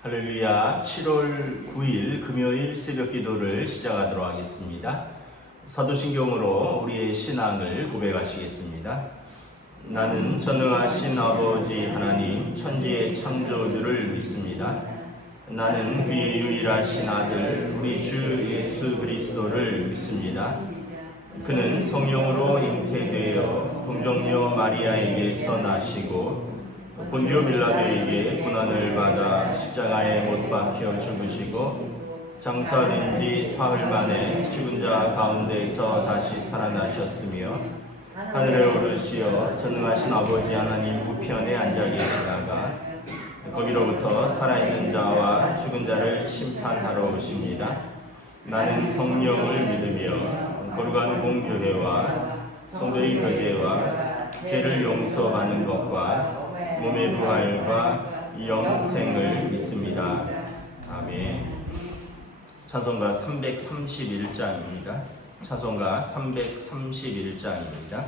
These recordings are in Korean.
할렐루야. 7월 9일 금요일 새벽 기도를 시작하도록 하겠습니다. 사도신경으로 우리의 신앙을 고백하시겠습니다. 나는 전능하신 아버지 하나님 천지의 창조주를 믿습니다. 나는 그의 유일하신 아들 우리 주 예수 그리스도를 믿습니다. 그는 성령으로 잉태되어 동정녀 마리아에게서 나시고 본디오 빌라도에게 고난을 받아 십자가에 못 박혀 죽으시고 장사된 지 사흘 만에 죽은 자 가운데서 다시 살아나셨으며 하늘에 오르시어 전능하신 아버지 하나님 우편에 앉아 계시다가 거기로부터 살아있는 자와 죽은 자를 심판하러 오십니다. 나는 성령을 믿으며 거룩한 공교회와 성도의 교제와 죄를 용서받는 것과 몸의 부활과 영생을 믿습니다. 아멘. 찬송가 331장입니다. 찬송가 331장입니다.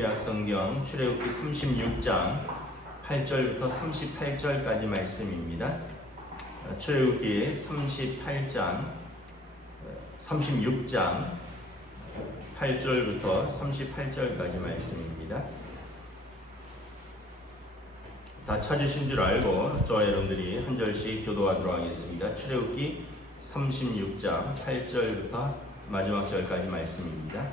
구약성경 출애굽기 36장 8절부터 38절까지 말씀입니다. 출애굽기 36장 8절부터 38절까지 말씀입니다. 다 찾으신 줄 알고 저와 여러분들이 한 절씩 교도하도록 하겠습니다. 출애굽기 36장 8절부터 마지막 절까지 말씀입니다.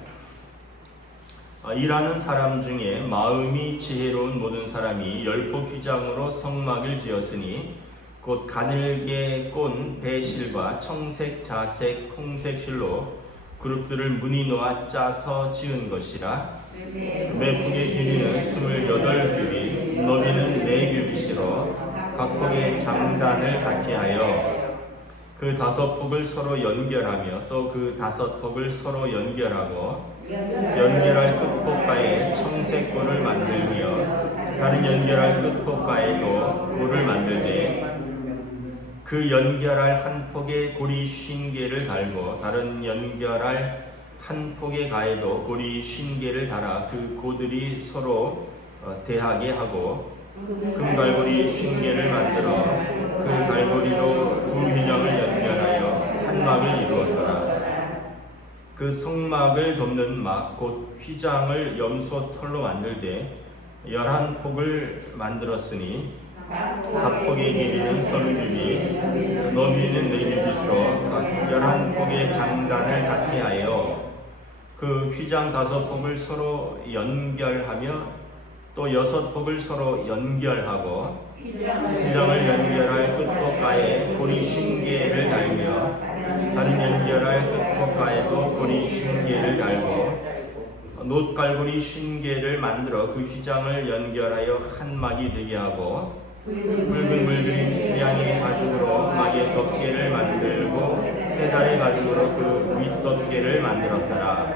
일하는 사람 중에 마음이 지혜로운 모든 사람이 열포 휘장으로 성막을 지었으니 곧 가늘게 꼰 배실과 청색, 자색, 홍색 실로 그룹들을 무늬 놓아 짜서 지은 것이라. 매폭의 길이는 28규빗, 너비는 4규빗이로 각 폭의 장단을 닿게 하여 그 5폭을 서로 연결하며 또 그 5폭을 서로 연결하고 연결할 끝폭가에 청색 골을 만들며 다른 연결할 끝폭가에도 골을 만들되 그 연결할 한 폭에 고리 50개를 달고 다른 연결할 한 폭의 가에도 고리 50개를 달아 그 고들이 서로 대하게 하고 금갈고리 50개를 만들어 그 갈고리로 두 휘장을 연결하여 한 막을 이루었더라. 그 성막을 덮는 막 곧 휘장을 염소 털로 만들되 11폭을 만들었으니 각 폭의 길이는 30규빗, 너비는 4규빗으로 각 11폭의 장단을 닿게 하여 그 휘장 5폭을 서로 연결하며 또 6폭을 서로 연결하고 휘장을 연결할 끝폭가에 고리 50개를 달며 다른 연결할 끝폭가에도 고리 50개를 달고 놋갈고리 50개를 만들어 그 휘장을 연결하여 한 막이 되게 하고 붉은 물들인 수량의 가죽으로 막의 덮개를 만들고 페달의 가죽으로 그 윗덮개를 만들었더라.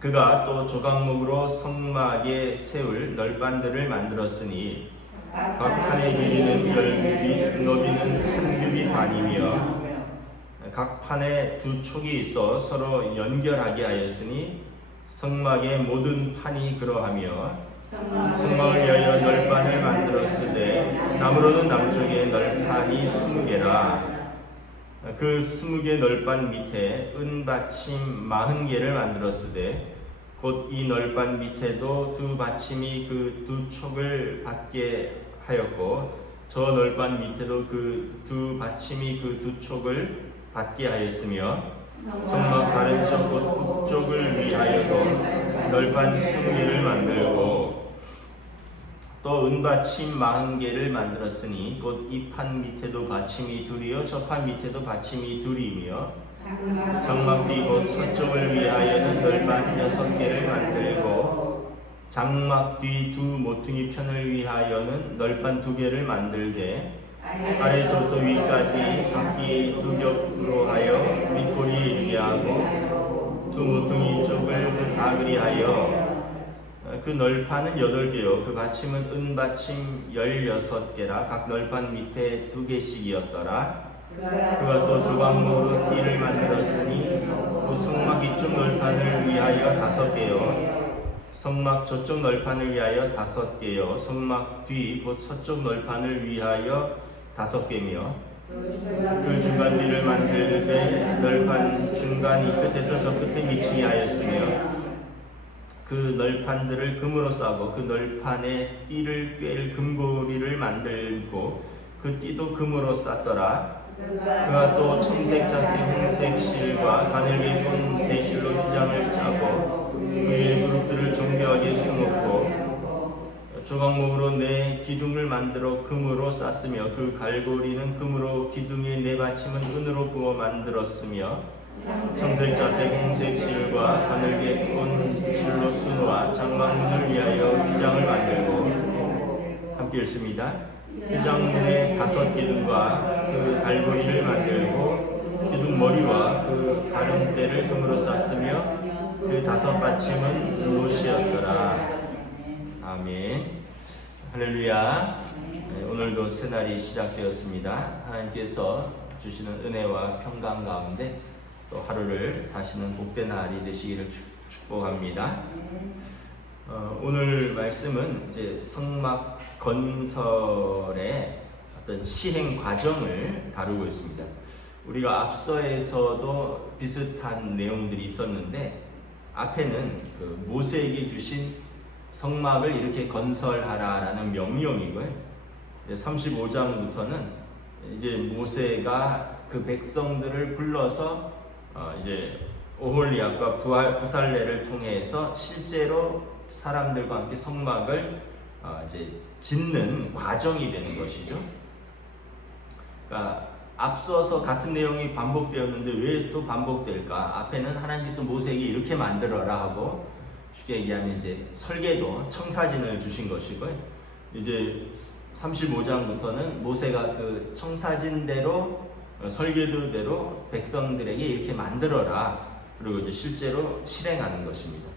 그가 또 조각목으로 성막에 세울 널판들을 만들었으니 각 판의 길이는 10규빗, 너비는 1규빗 반이며 각 판에 2촉이 있어 서로 연결하게 하였으니 성막의 모든 판이 그러하며 성막을 위하여 널판을 만들었으되 나무로는 남쪽에 널판이 20개라. 그 20개 널판 밑에 은받침 40개를 만들었으되 곧 이 널판 밑에도 두 받침이 그 2촉을 받게 하였고 저 널판 밑에도 그 두 받침이 그 2촉을 받게 하였으며 성막 다른 쪽 곧 북쪽을 위하여도 널판 20개를 만들고 또 은받침 40개를 만들었으니 곧 이 판 밑에도 받침이 2이요 저 판 밑에도 받침이 2이며 장막 뒤 곧 서쪽을 위하여는 널판 6개를 만들고 장막 뒤 두 모퉁이 편을 위하여는 널판 2개를 만들되 아래에서부터 위까지 각기 2겹으로 하여 윗꼬리에 이르게 하고 두 모퉁이 쪽을 그 다그리 하여 그 널판은 8개요 그 받침은 은받침 16개라 각 널판 밑에 2개씩이었더라. 그가 또 조각목으로 띠를 만들었으니 그 성막 이쪽 널판을 위하여 5개요 성막 저쪽 널판을 위하여 5개요 성막 뒤 곧 서쪽 널판을 위하여 5개며 그 중간 띠를 만들 때 널판 중간이 끝에서 저 끝에 미치게 하였으며 그 널판들을 금으로 싸고 그 널판에 띠를 꿰를 금고리를 만들고 그 띠도 금으로 쌌더라. 그가 또 청색, 자색, 홍색 실과 가늘게 꼰 배실로 휘장을 짜고 그의 그룹들을 정교하게 수놓고 조각목으로 4기둥을 만들어 금으로 쌌으며 그 갈고리는 금으로 기둥의 4받침은 은으로 부어 만들었으며 청색, 자색, 홍색 실과 가늘게 꼰 실로 수놓아 장막문을 위하여 휘장을 만들고 함께 읽습니다. 휘장문에 5기둥과 그 갈고리를 만들고 기둥 머리와 그 가름대를 금으로 쌌으며 그 5받침은 롯이었더라. 아멘. 할렐루야. 네, 오늘도 새날이 시작되었습니다. 하나님께서 주시는 은혜와 평강 가운데 또 하루를 사시는 복된 날이 되시기를 축복합니다. 오늘 말씀은 이제 성막 건설의 어떤 시행 과정을 다루고 있습니다. 우리가 앞서에서도 비슷한 내용들이 있었는데 앞에는 그 모세에게 주신 성막을 이렇게 건설하라라는 명령이고요. 35장부터는 이제 모세가 그 백성들을 불러서 이제 오홀리압과 부살레를 통해서 실제로 사람들과 함께 성막을 이제 짓는 과정이 되는 것이죠. 그러니까 앞서서 같은 내용이 반복되었는데 왜 또 반복될까? 앞에는 하나님께서 모세에게 이렇게 만들어라 하고 쉽게 얘기하면 이제 설계도 청사진을 주신 것이고, 이제 35장부터는 모세가 그 청사진대로 설계도대로 백성들에게 이렇게 만들어라, 그리고 이제 실제로 실행하는 것입니다.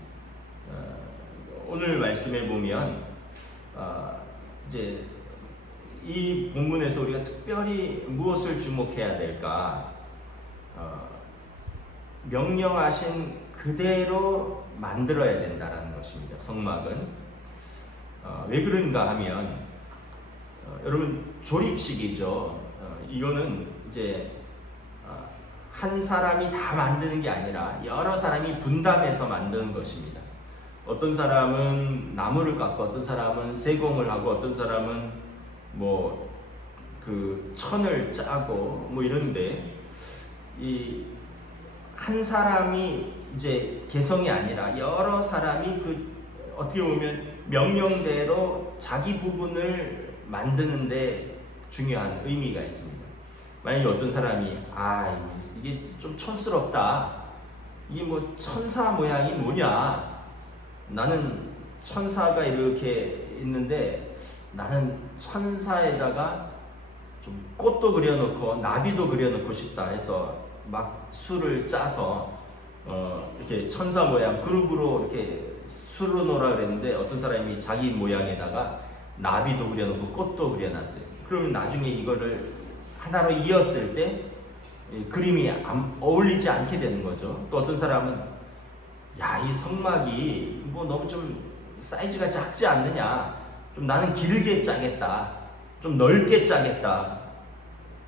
오늘 말씀에 보면 이제 이 본문에서 우리가 특별히 무엇을 주목해야 될까? 명령하신 그대로 만들어야 된다라는 것입니다. 성막은 왜 그런가 하면 여러분 조립식이죠. 이거는 이제 한 사람이 다 만드는 게 아니라 여러 사람이 분담해서 만드는 것입니다. 어떤 사람은 나무를 깎고, 어떤 사람은 세공을 하고, 어떤 사람은 뭐 그 천을 짜고 뭐 이런데, 이 한 사람이 이제 개성이 아니라 여러 사람이 그 어떻게 보면 명령대로 자기 부분을 만드는데 중요한 의미가 있습니다. 만약에 어떤 사람이 이게 좀 촌스럽다, 이게 뭐 천사 모양이 뭐냐, 나는 천사가 이렇게 있는데 나는 천사에다가 좀 꽃도 그려놓고 나비도 그려놓고 싶다 해서 막 술을 짜서 이렇게 천사 모양 그룹으로 이렇게 술을 놓으라 그랬는데, 어떤 사람이 자기 모양에다가 나비도 그려놓고 꽃도 그려놨어요. 그러면 나중에 이거를 하나로 이었을 때 그림이 어울리지 않게 되는 거죠. 또 어떤 사람은 이 성막이 뭐 너무 좀 사이즈가 작지 않느냐, 좀 나는 길게 짜겠다, 좀 넓게 짜겠다.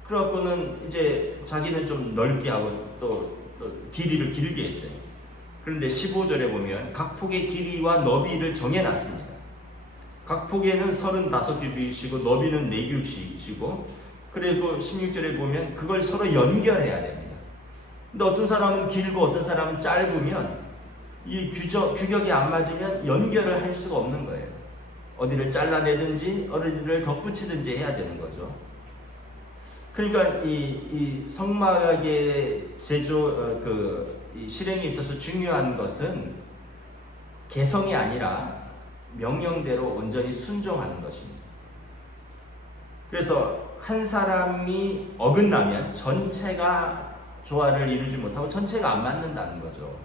그래갖고는 이제 자기는 좀 넓게 하고 또 길이를 길게 했어요. 그런데 15절에 보면 각 폭의 길이와 너비를 정해놨습니다. 각 폭에는 35규빗이고 너비는 4규빗이고, 그리고 16절에 보면 그걸 서로 연결해야 됩니다. 근데 어떤 사람은 길고 어떤 사람은 짧으면 이 규격이 안 맞으면 연결을 할 수가 없는 거예요. 어디를 잘라내든지 어디를 덧붙이든지 해야 되는 거죠. 그러니까 이 성막의 이 실행에 있어서 중요한 것은 개성이 아니라 명령대로 온전히 순종하는 것입니다. 그래서 한 사람이 어긋나면 전체가 조화를 이루지 못하고 전체가 안 맞는다는 거죠.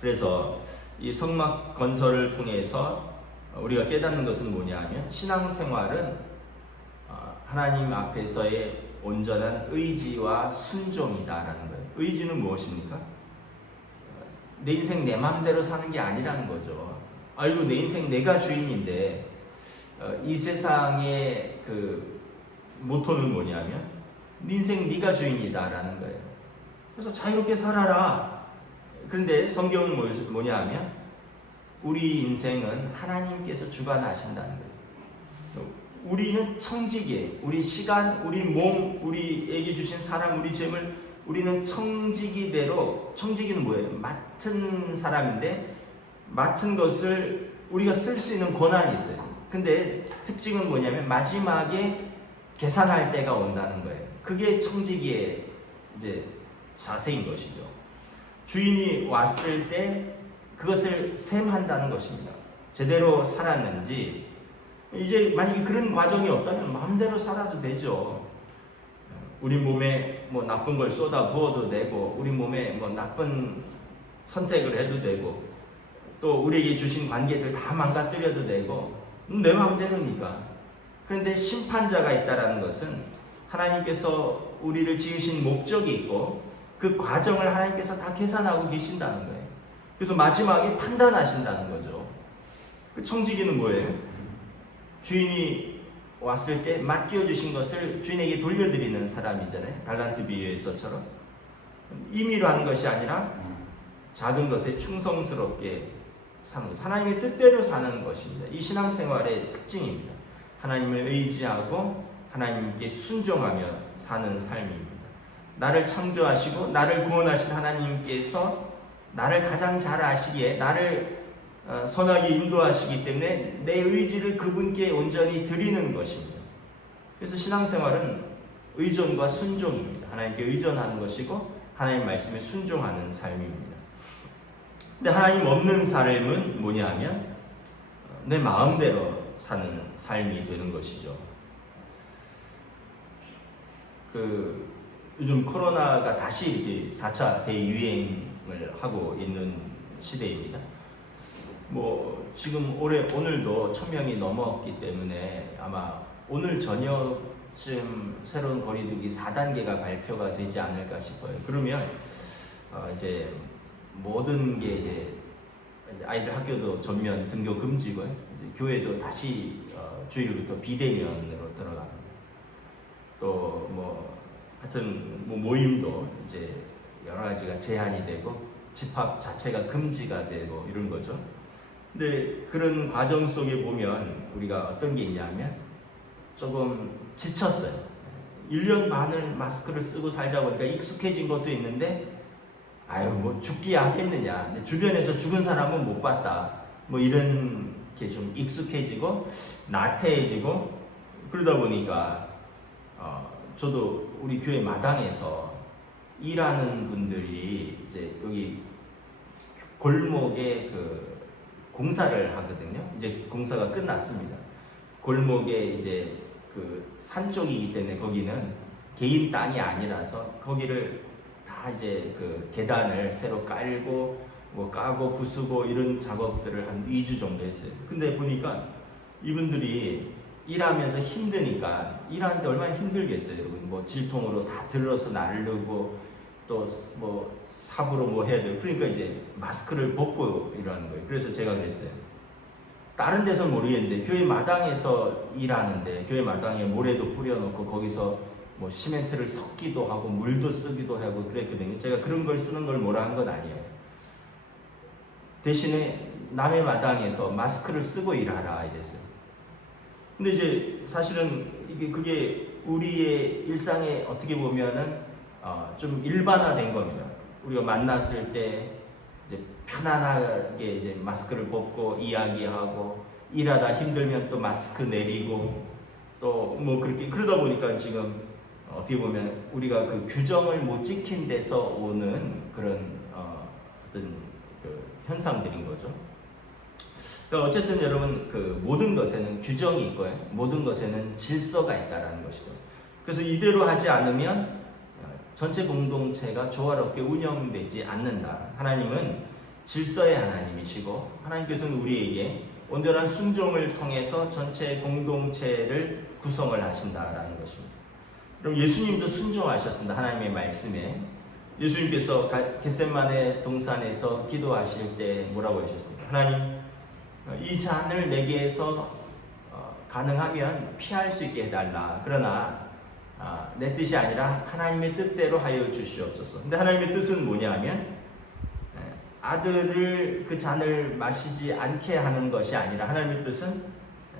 그래서 이 성막 건설을 통해서 우리가 깨닫는 것은 뭐냐 하면, 신앙생활은 하나님 앞에서의 온전한 의지와 순종이다라는 거예요. 의지는 무엇입니까? 내 인생 내 마음대로 사는 게 아니라는 거죠. 이거 내 인생 내가 주인인데, 이 세상의 그 모토는 뭐냐면 네 인생 네가 주인이다라는 거예요. 그래서 자유롭게 살아라. 그런데 성경은 뭐냐 하면 우리 인생은 하나님께서 주관하신다는 거예요. 우리는 청지기예요. 우리 시간, 우리 몸, 우리에게 주신 사람, 우리 재물, 우리는 청지기대로, 청지기는 뭐예요? 맡은 사람인데 맡은 것을 우리가 쓸 수 있는 권한이 있어요. 근데 특징은 뭐냐면 마지막에 계산할 때가 온다는 거예요. 그게 청지기의 이제 자세인 것이죠. 주인이 왔을 때 그것을 셈한다는 것입니다. 제대로 살았는지. 이제 만약에 그런 과정이 없다면 마음대로 살아도 되죠. 우리 몸에 뭐 나쁜 걸 쏟아 부어도 되고, 우리 몸에 뭐 나쁜 선택을 해도 되고, 또 우리에게 주신 관계들 다 망가뜨려도 되고, 내 마음대로니까. 그런데 심판자가 있다라는 것은 하나님께서 우리를 지으신 목적이 있고 그 과정을 하나님께서 다 계산하고 계신다는 거예요. 그래서 마지막에 판단하신다는 거죠. 그 청지기는 뭐예요? 주인이 왔을 때 맡겨주신 것을 주인에게 돌려드리는 사람이잖아요. 달란트 비유에서처럼. 임의로 하는 것이 아니라 작은 것에 충성스럽게 사는 것. 하나님의 뜻대로 사는 것입니다. 이 신앙생활의 특징입니다. 하나님을 의지하고 하나님께 순종하며 사는 삶입니다. 나를 창조하시고 나를 구원하신 하나님께서 나를 가장 잘 아시기에 나를 선하게 인도하시기 때문에 내 의지를 그분께 온전히 드리는 것입니다. 그래서 신앙생활은 의존과 순종입니다. 하나님께 의존하는 것이고 하나님 말씀에 순종하는 삶입니다. 근데 하나님 없는 삶은 뭐냐 하면 내 마음대로 사는 삶이 되는 것이죠. 요즘 코로나가 다시 이렇게 4차 대유행을 하고 있는 시대입니다. 지금 오늘도 1000명이 넘었기 때문에 아마 오늘 저녁쯤 새로운 거리두기 4단계가 발표가 되지 않을까 싶어요. 그러면 이제 모든 게 이제 아이들 학교도 전면 등교 금지고요. 이제 교회도 다시 주일부터 비대면으로 들어갑니다. 또 하여튼 모임도 이제 여러 가지가 제한이 되고 집합 자체가 금지가 되고 이런 거죠. 근데 그런 과정 속에 보면 우리가 어떤 게 있냐면 조금 지쳤어요. 1년 반을 마스크를 쓰고 살다 보니까 익숙해진 것도 있는데 죽기 하겠느냐. 주변에서 죽은 사람은 못 봤다. 이런 게 좀 익숙해지고 나태해지고 그러다 보니까 저도 우리 교회 마당에서 일하는 분들이 이제 여기 골목에 공사를 하거든요. 이제 공사가 끝났습니다. 골목에 이제 산 쪽이기 때문에 거기는 개인 땅이 아니라서 거기를 다 이제 계단을 새로 깔고 까고 부수고 이런 작업들을 한 2주 정도 했어요. 근데 보니까 이분들이 일하면서 힘드니까 일하는데 얼마나 힘들겠어요, 여러분. 질통으로 다 들어서 나르고 또 삽으로 해야 돼요. 그러니까 이제 마스크를 벗고 일하는 거예요. 그래서 제가 그랬어요. 다른 데서 모르겠는데 교회 마당에서 일하는데 교회 마당에 모래도 뿌려놓고 거기서 시멘트를 섞기도 하고 물도 쓰기도 하고 그랬거든요. 제가 그런 걸 쓰는 걸 뭐라 한 건 아니에요. 대신에 남의 마당에서 마스크를 쓰고 일하라 이랬어요. 근데 이제 사실은 그게 우리의 일상에 어떻게 보면은 좀 일반화된 겁니다. 우리가 만났을 때 이제 편안하게 이제 마스크를 벗고 이야기하고 일하다 힘들면 또 마스크 내리고 또 그렇게 그러다 보니까 지금 어떻게 보면 우리가 규정을 못 지킨 데서 오는 그런 어떤 현상들인 거죠. 그러니까 어쨌든 여러분 모든 것에는 규정이 있고요. 모든 것에는 질서가 있다라는 것이죠. 그래서 이대로 하지 않으면 전체 공동체가 조화롭게 운영되지 않는다. 하나님은 질서의 하나님이시고 하나님께서는 우리에게 온전한 순종을 통해서 전체 공동체를 구성을 하신다라는 것입니다. 그럼 예수님도 순종하셨습니다. 하나님의 말씀에. 예수님께서 겟세마네 동산에서 기도하실 때 뭐라고 하셨습니까? 하나님, 이 잔을 내게서 가능하면 피할 수 있게 해달라. 그러나 내 뜻이 아니라 하나님의 뜻대로 하여 주시옵소서. 근데 하나님의 뜻은 뭐냐면 아들을 그 잔을 마시지 않게 하는 것이 아니라 하나님의 뜻은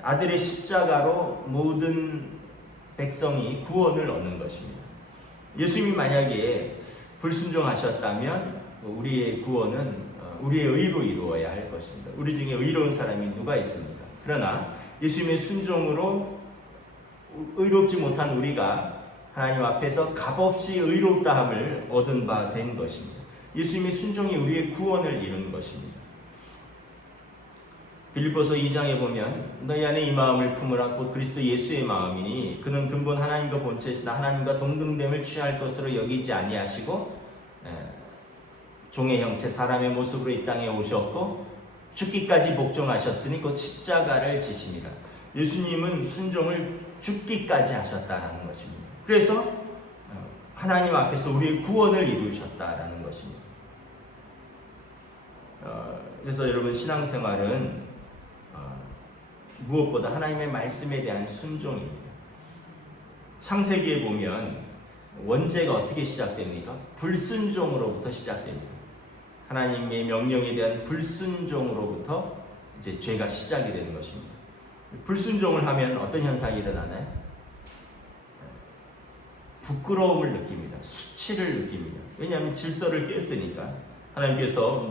아들의 십자가로 모든 백성이 구원을 얻는 것입니다. 예수님이 만약에 불순종하셨다면 우리의 구원은 우리의 의로 이루어야 할 것입니다. 우리 중에 의로운 사람이 누가 있습니까? 그러나 예수님의 순종으로 의롭지 못한 우리가 하나님 앞에서 값없이 의롭다함을 얻은 바 된 것입니다. 예수님의 순종이 우리의 구원을 이룬 것입니다. 빌립보서 2장에 보면 너희 안에 이 마음을 품으라 곧 그리스도 예수의 마음이니 그는 근본 하나님과 본체시다 하나님과 동등됨을 취할 것으로 여기지 아니하시고 종의 형체 사람의 모습으로 이 땅에 오셨고 죽기까지 복종하셨으니 곧 십자가를 지심이라. 예수님은 순종을 죽기까지 하셨다라는 것입니다. 그래서 하나님 앞에서 우리의 구원을 이루셨다라는 것입니다. 그래서 여러분 신앙생활은 무엇보다 하나님의 말씀에 대한 순종입니다. 창세기에 보면 원죄가 어떻게 시작됩니까? 불순종으로부터 시작됩니다. 하나님의 명령에 대한 불순종으로부터 이제 죄가 시작이 되는 것입니다. 불순종을 하면 어떤 현상이 일어나나요? 부끄러움을 느낍니다. 수치를 느낍니다. 왜냐하면 질서를 깼으니까. 하나님께서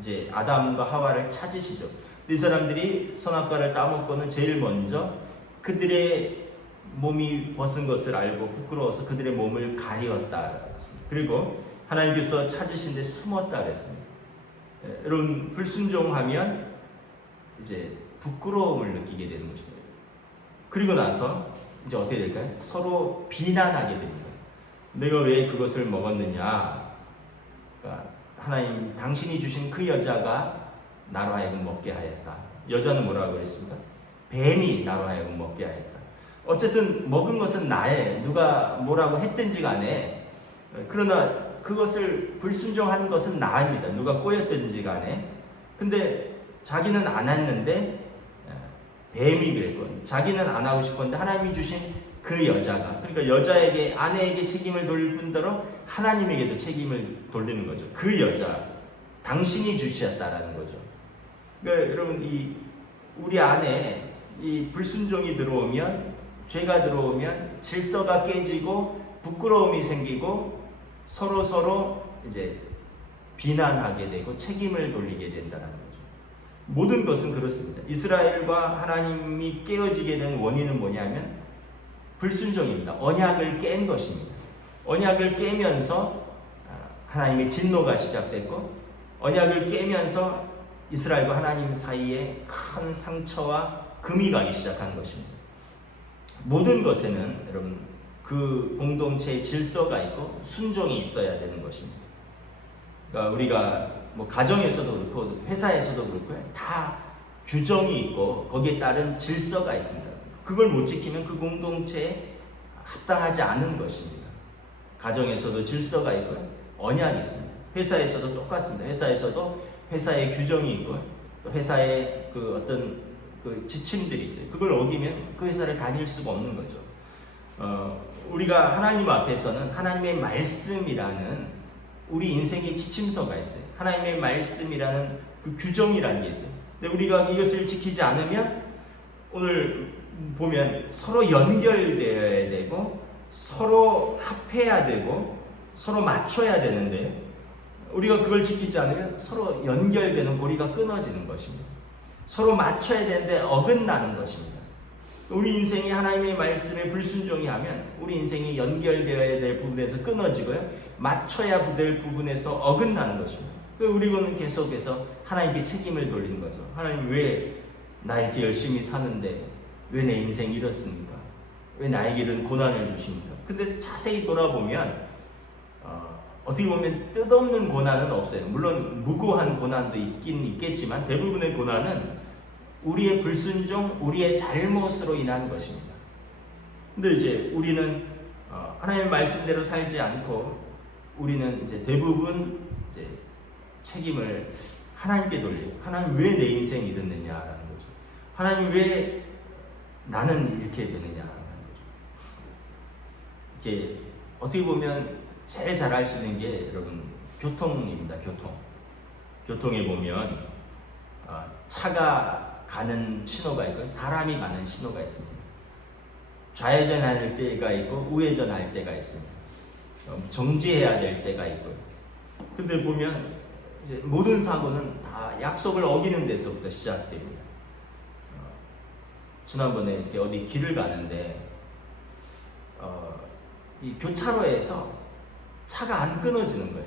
이제 아담과 하와를 찾으시죠. 이 사람들이 선악과를 따먹고는 제일 먼저 그들의 몸이 벗은 것을 알고 부끄러워서 그들의 몸을 가리었다. 그리고 하나님께서 찾으신 데 숨었다 그랬습니다. 여러분, 불순종하면 이제 부끄러움을 느끼게 되는 것입니다. 그리고 나서 이제 어떻게 될까요? 서로 비난하게 됩니다. 내가 왜 그것을 먹었느냐? 그러니까 하나님, 당신이 주신 그 여자가 나로 하여금 먹게 하였다. 여자는 뭐라고 했습니까? 뱀이 나로 하여금 먹게 하였다. 어쨌든 먹은 것은 나의, 누가 뭐라고 했든지 간에, 그러나 그것을 불순종하는 것은 나입니다. 누가 꼬였든지 간에. 근데 자기는 안 했는데 뱀이 그랬거든요. 자기는 안 하고 싶었는데 하나님이 주신 그 여자가, 그러니까 여자에게, 아내에게 책임을 돌릴 뿐더러 하나님에게도 책임을 돌리는 거죠. 그 여자, 당신이 주셨다라는 거죠. 그러니까 여러분, 우리 안에 이 불순종이 들어오면, 죄가 들어오면 질서가 깨지고 부끄러움이 생기고 서로 이제 비난하게 되고 책임을 돌리게 된다는 거죠. 모든 것은 그렇습니다. 이스라엘과 하나님이 깨어지게 된 원인은 뭐냐면 불순종입니다. 언약을 깬 것입니다. 언약을 깨면서 하나님의 진노가 시작됐고, 언약을 깨면서 이스라엘과 하나님 사이에 큰 상처와 금이 가기 시작한 것입니다. 모든 것에는 여러분, 그 공동체의 질서가 있고 순종이 있어야 되는 것입니다. 그러니까 우리가 뭐 가정에서도 그렇고 회사에서도 그렇고 다 규정이 있고 거기에 따른 질서가 있습니다. 그걸 못 지키면 그 공동체에 합당하지 않은 것입니다. 가정에서도 질서가 있고요, 언약이 있습니다. 회사에서도 똑같습니다. 회사에서도 회사의 규정이 있고 또 회사의 그 어떤 그 지침들이 있어요. 그걸 어기면 그 회사를 다닐 수가 없는 거죠. 우리가 하나님 앞에서는 하나님의 말씀이라는 우리 인생의 지침서가 있어요. 하나님의 말씀이라는 그 규정이라는 게 있어요. 근데 우리가 이것을 지키지 않으면 오늘 보면 서로 연결되어야 되고 서로 합해야 되고 서로 맞춰야 되는데, 우리가 그걸 지키지 않으면 서로 연결되는 고리가 끊어지는 것입니다. 서로 맞춰야 되는데 어긋나는 것입니다. 우리 인생이 하나님의 말씀에 불순종이 하면 우리 인생이 연결되어야 될 부분에서 끊어지고요, 맞춰야 될 부분에서 어긋나는 것입니다. 우리는 계속해서 하나님께 책임을 돌리는 거죠. 하나님, 왜 나 이렇게 열심히 사는데 왜 내 인생이 이렇습니까? 왜 나에게 이런 고난을 주십니까? 근데 자세히 돌아보면 어떻게 보면 뜻없는 고난은 없어요. 물론 무고한 고난도 있긴 있겠지만 대부분의 고난은 우리의 불순종, 우리의 잘못으로 인한 것입니다. 근데 이제 우리는 하나님의 말씀대로 살지 않고 우리는 이제 대부분 이제 책임을 하나님께 돌려요. 하나님, 왜 내 인생이 이렇느냐라는 거죠. 하나님, 왜 나는 이렇게 되느냐라는 거죠. 이게 어떻게 보면 제일 잘 알 수 있는 게 여러분 교통입니다. 교통에 보면 차가 가는 신호가 있고 사람이 가는 신호가 있습니다. 좌회전할 때가 있고 우회전할 때가 있습니다. 정지해야 될 때가 있고요. 근데 보면 이제 모든 사고는 다 약속을 어기는 데서부터 시작됩니다. 지난번에 이렇게 어디 길을 가는데 이 교차로에서 차가 안 끊어지는 거예요.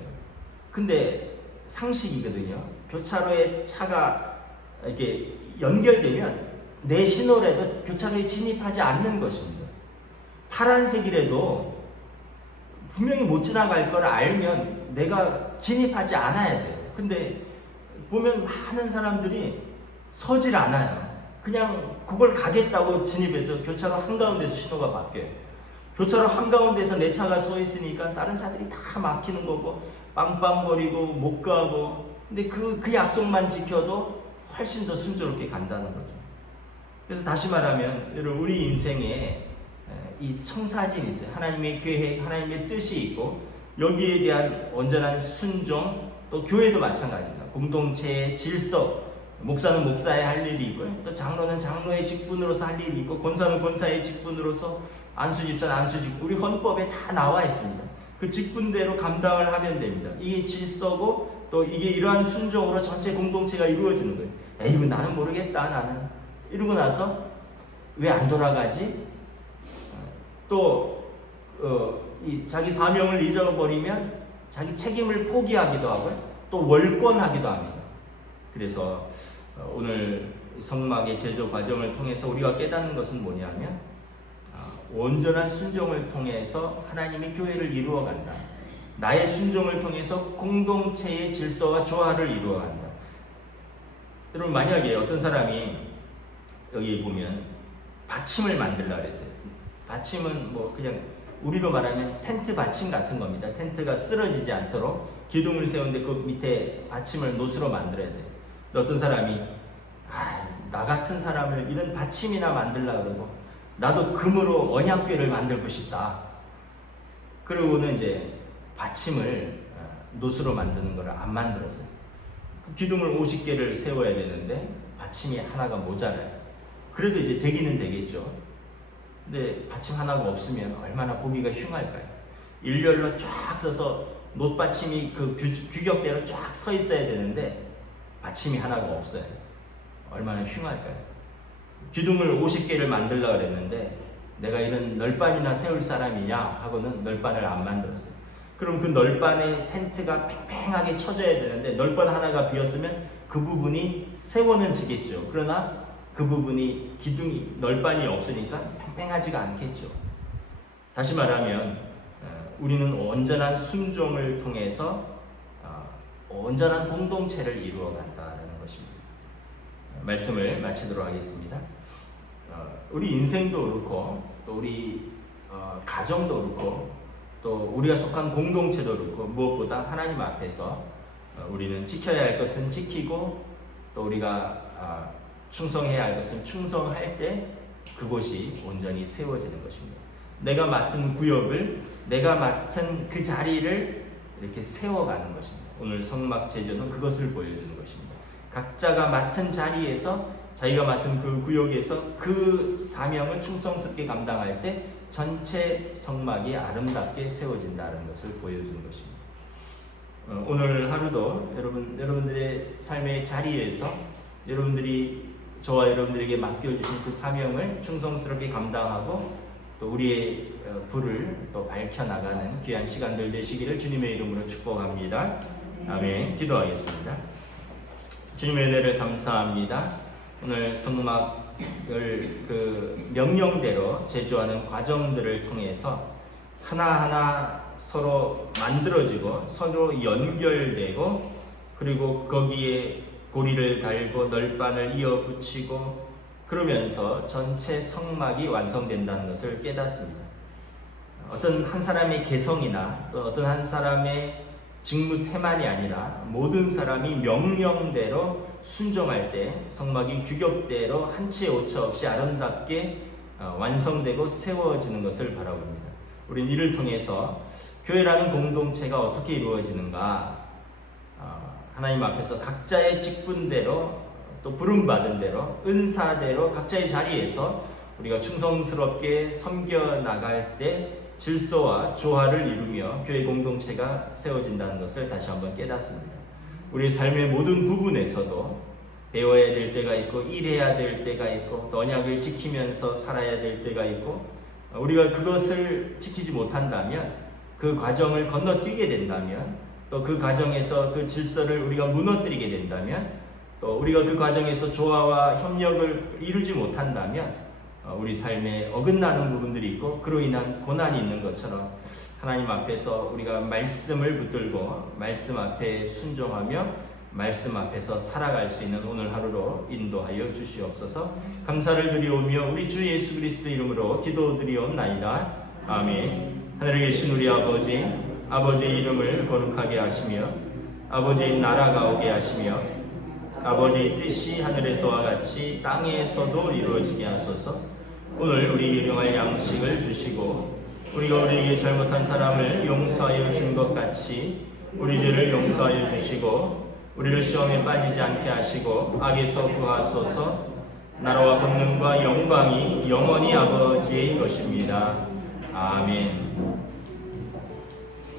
근데 상식이거든요. 교차로에 차가 이렇게 연결되면 내 신호라도 교차로에 진입하지 않는 것입니다. 파란색이라도 분명히 못 지나갈 걸 알면 내가 진입하지 않아야 돼요. 근데 보면 많은 사람들이 서질 않아요. 그냥 그걸 가겠다고 진입해서 교차로 한가운데서 신호가 바뀌어요. 교차로 한가운데서 내 차가 서 있으니까 다른 차들이 다 막히는 거고 빵빵거리고 못 가고, 근데 그 약속만 지켜도 훨씬 더 순조롭게 간다는 거죠. 그래서 다시 말하면 여러분, 우리 인생에 이 청사진이 있어요. 하나님의 계획, 하나님의 뜻이 있고 여기에 대한 온전한 순종, 또 교회도 마찬가지입니다. 공동체의 질서, 목사는 목사의 할 일이 있고요, 또 장로는 장로의 직분으로서 할 일이 있고 권사는 권사의 직분으로서, 안수집사는 안수직, 우리 헌법에 다 나와 있습니다. 그 직분대로 감당을 하면 됩니다. 이게 질서고 또 이게 이러한 순종으로 전체 공동체가 이루어지는 거예요. 에이, 나는 모르겠다, 나는. 이러고 나서 왜 안 돌아가지? 또 자기 사명을 잊어버리면 자기 책임을 포기하기도 하고요. 또 월권하기도 합니다. 그래서 오늘 성막의 제조 과정을 통해서 우리가 깨닫는 것은 뭐냐면 온전한 순종을 통해서 하나님의 교회를 이루어간다. 나의 순종을 통해서 공동체의 질서와 조화를 이루어간다. 여러분, 만약에 어떤 사람이 여기 보면 받침을 만들려고 그랬어요. 받침은 뭐 그냥 우리로 말하면 텐트 받침 같은 겁니다. 텐트가 쓰러지지 않도록 기둥을 세우는데 그 밑에 받침을 노수로 만들어야 돼요. 어떤 사람이 나 같은 사람을 이런 받침이나 만들려고 그러고 나도 금으로 언약궤를 만들고 싶다. 그러고는 이제 받침을 노수로 만드는 걸 안 만들었어요. 그 기둥을 50개를 세워야 되는데 받침이 하나가 모자라요. 그래도 이제 되기는 되겠죠. 근데 받침 하나가 없으면 얼마나 보기가 흉할까요? 일렬로 쫙 서서 놋받침이 그 규격대로 쫙 서 있어야 되는데 받침이 하나가 없어요. 얼마나 흉할까요? 기둥을 50개를 만들려고 그랬는데 내가 이런 널빤이나 세울 사람이냐 하고는 널빤을 안 만들었어요. 그럼 그 널빤에 텐트가 팽팽하게 쳐져야 되는데 널빤 하나가 비었으면 그 부분이 세워는 지겠죠. 그러나 그 부분이 기둥이 널빤이 없으니까 팽팽하지가 않겠죠. 다시 말하면 우리는 온전한 순종을 통해서 온전한 공동체를 이루어간다는 것입니다. 말씀을 마치도록 하겠습니다. 우리 인생도 그렇고 또 우리 가정도 그렇고 또 우리가 속한 공동체도 그렇고 무엇보다 하나님 앞에서 우리는 지켜야 할 것은 지키고 또 우리가 충성해야 할 것은 충성할 때 그곳이 온전히 세워지는 것입니다. 내가 맡은 구역을 내가 맡은 그 자리를 이렇게 세워가는 것입니다. 오늘 성막 제조는 그것을 보여주는 것입니다. 각자가 맡은 자리에서 자기가 맡은 그 구역에서 그 사명을 충성스럽게 감당할 때 전체 성막이 아름답게 세워진다는 것을 보여주는 것입니다. 오늘 하루도 여러분들의 삶의 자리에서 여러분들이 저와 여러분들에게 맡겨주신 그 사명을 충성스럽게 감당하고 또 우리의 불을 또 밝혀나가는 귀한 시간들 되시기를 주님의 이름으로 축복합니다. 아멘. 기도하겠습니다. 주님의 은혜를 감사합니다. 오늘 성막을 그 명령대로 제조하는 과정들을 통해서 하나하나 서로 만들어지고 서로 연결되고 그리고 거기에 고리를 달고 널빤을 이어 붙이고 그러면서 전체 성막이 완성된다는 것을 깨닫습니다. 어떤 한 사람의 개성이나 또 어떤 한 사람의 직무 태만이 아니라 모든 사람이 명령대로 순종할 때 성막이 규격대로 한치의 오차 없이 아름답게 완성되고 세워지는 것을 바라봅니다. 우리는 이를 통해서 교회라는 공동체가 어떻게 이루어지는가 하나님 앞에서 각자의 직분대로 또 부름받은 대로 은사대로 각자의 자리에서 우리가 충성스럽게 섬겨 나갈 때 질서와 조화를 이루며 교회 공동체가 세워진다는 것을 다시 한번 깨닫습니다. 우리 삶의 모든 부분에서도 배워야 될 때가 있고 일해야 될 때가 있고 또 언약을 지키면서 살아야 될 때가 있고 우리가 그것을 지키지 못한다면 그 과정을 건너뛰게 된다면 또 그 과정에서 그 질서를 우리가 무너뜨리게 된다면 또 우리가 그 과정에서 조화와 협력을 이루지 못한다면 우리 삶에 어긋나는 부분들이 있고 그로 인한 고난이 있는 것처럼 하나님 앞에서 우리가 말씀을 붙들고 말씀 앞에 순종하며 말씀 앞에서 살아갈 수 있는 오늘 하루로 인도하여 주시옵소서. 감사를 드리오며 우리 주 예수 그리스도 이름으로 기도드리옵나이다. 아멘. 하늘에 계신 우리 아버지의 이름을 거룩하게 하시며 아버지의 나라가 오게 하시며 아버지의 뜻이 하늘에서와 같이 땅에서도 이루어지게 하소서. 오늘 우리 일용할 양식을 주시고 우리가 우리에게 잘못한 사람을 용서하여 준 것 같이 우리 죄를 용서하여 주시고 우리를 시험에 빠지지 않게 하시고 악에서 구하소서. 나라와 권능과 영광이 영원히 아버지의 것입니다. 아멘.